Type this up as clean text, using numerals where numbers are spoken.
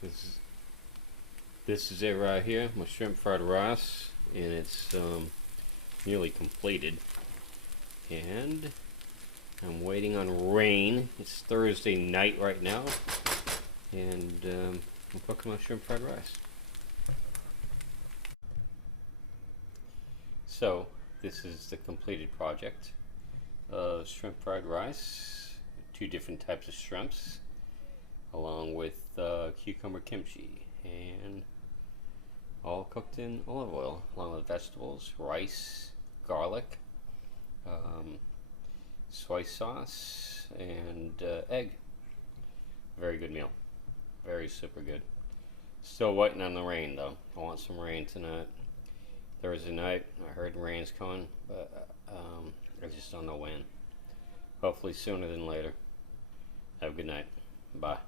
This is this is it right here, my shrimp fried rice, and it's nearly completed. And I'm waiting on rain. It's Thursday night right now, and I'm cooking my shrimp fried rice. So this is the completed project of shrimp fried rice, two different types of shrimps, along with cucumber kimchi, and all cooked in olive oil, along with vegetables, rice, garlic, um, soy sauce, and egg. Very good meal. Very super good. Still waiting on the rain though. I want some rain tonight. Thursday night, I heard rain's coming, but I just don't know when. Hopefully sooner than later. Have a good night. Bye.